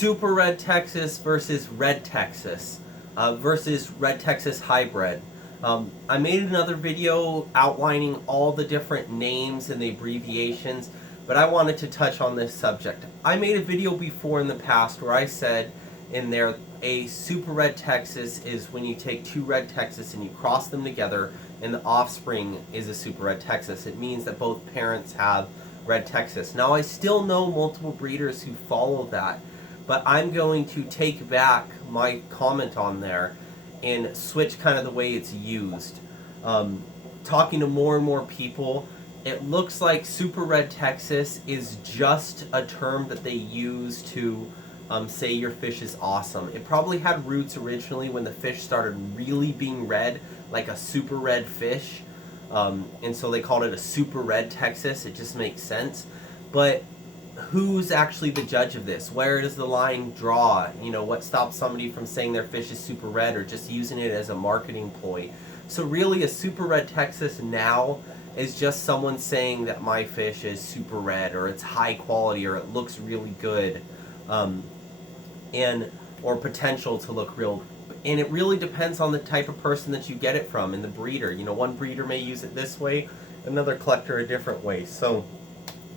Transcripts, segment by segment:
Super Red Texas versus Red Texas versus Red Texas Hybrid. I made another video outlining all the different names and the abbreviations, but I wanted to touch on this subject. I made a video before in the past where I said in there a Super Red Texas is when you take two Red Texas and you cross them together and the offspring is a Super Red Texas. It means that both parents have Red Texas. Now I still know multiple breeders who follow that, but I'm going to take back my comment on there and switch kind of the way it's used. Talking to more and more people, it looks like Super Red Texas is just a term that they use to say your fish is awesome. It probably had roots originally when the fish started really being red, like a super red fish, and so they called it a Super Red Texas. It just makes sense. But who's actually the judge of this? Where does the line draw? You know, what stops somebody from saying their fish is super red or just using it as a marketing ploy? So really a Super Red Texas now is just someone saying that my fish is super red or it's high quality or it looks really good, or potential to look real. And it really depends on the type of person that you get it from and the breeder. You know, one breeder may use it this way, another collector a different way. So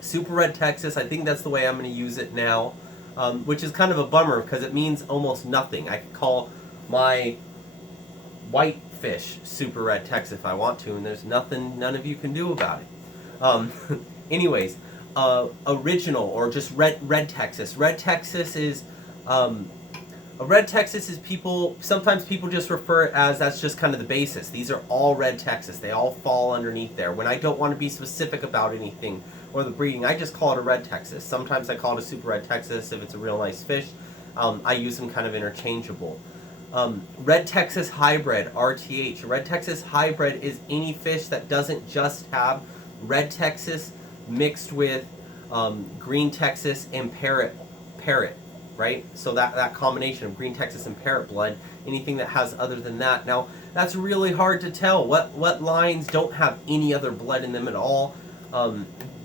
Super Red Texas, I think that's the way I'm going to use it now, which is kind of a bummer because it means almost nothing. I could call my white fish Super Red Texas if I want to, and there's nothing none of you can do about it. Anyways, original or just red Texas. Red Texas is a Red Texas is sometimes people just refer it as that's just kind of the basis. These are all Red Texas. They all fall underneath there. When I don't want to be specific about anything or the breeding, I just call it a Red Texas. Sometimes I call it a Super Red Texas if it's a real nice fish. I use them kind of interchangeable. Red Texas Hybrid, RTH. A Red Texas Hybrid is any fish that doesn't just have Red Texas mixed with Green Texas and Parrot, right? So that combination of Green Texas and Parrot blood, anything that has other than that. Now, that's really hard to tell. What lines don't have any other blood in them at all?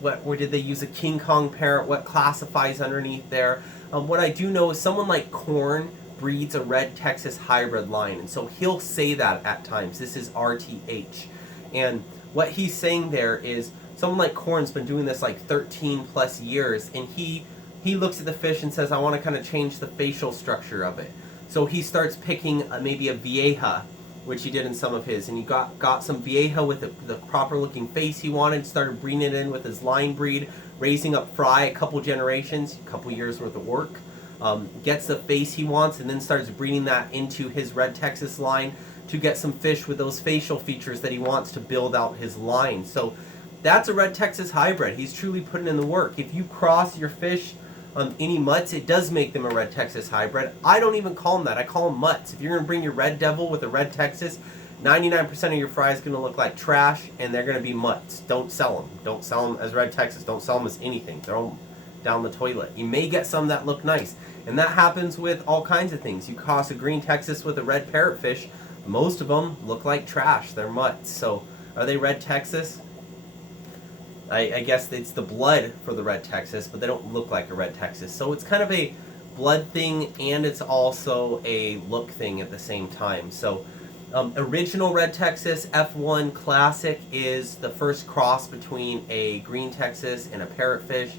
Where did they use a King Kong Parrot? What classifies underneath there? What I do know is someone like Corn breeds a Red Texas Hybrid line, and so he'll say that at times. This is RTH. And what he's saying there is someone like Corn's been doing this like 13 plus years, and he looks at the fish and says, I want to kind of change the facial structure of it. So he starts picking maybe a Vieja, which he did in some of his, and he got some Vieja with the proper looking face he wanted, started breeding it in with his line breed, raising up fry a couple generations, a couple years worth of work, gets the face he wants, and then starts breeding that into his Red Texas line to get some fish with those facial features that he wants to build out his line. So that's a Red Texas Hybrid. He's truly putting in the work. If you cross your fish any mutts, it does make them a Red Texas Hybrid. I don't even call them that. I call them mutts. If you're going to bring your Red Devil with a Red Texas, 99% of your fry is going to look like trash, and they're going to be mutts. Don't sell them. Don't sell them as Red Texas. Don't sell them as anything. Throw them down the toilet. You may get some that look nice, and that happens with all kinds of things. You cross a Green Texas with a Red Parrotfish, most of them look like trash. They're mutts. So are they Red Texas? I guess it's the blood for the Red Texas, but they don't look like a Red Texas. So it's kind of a blood thing, and it's also a look thing at the same time. So original Red Texas F1 Classic is the first cross between a Green Texas and a Parrotfish.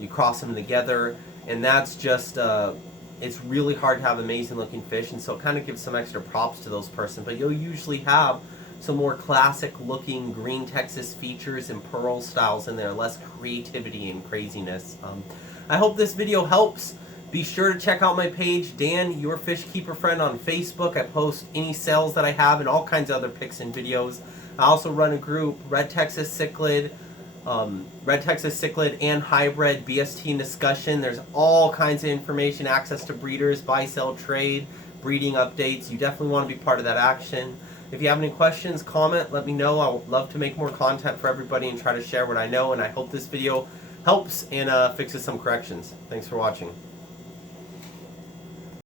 You cross them together, and that's just, it's really hard to have amazing looking fish, and so it kind of gives some extra props to those person. But you'll usually have some more classic looking Green Texas features and pearl styles in there, less creativity and craziness. I hope this video helps. Be sure to check out my page, Dan, Your Fish Keeper Friend, on Facebook. I post any sales that I have and all kinds of other pics and videos. I also run a group, Red Texas Cichlid and Hybrid BST discussion. There's all kinds of information, access to breeders, buy, sell, trade, breeding updates. You definitely want to be part of that action. If you have any questions, comment, let me know. I would love to make more content for everybody and try to share what I know, and I hope this video helps and fixes some corrections. Thanks for watching.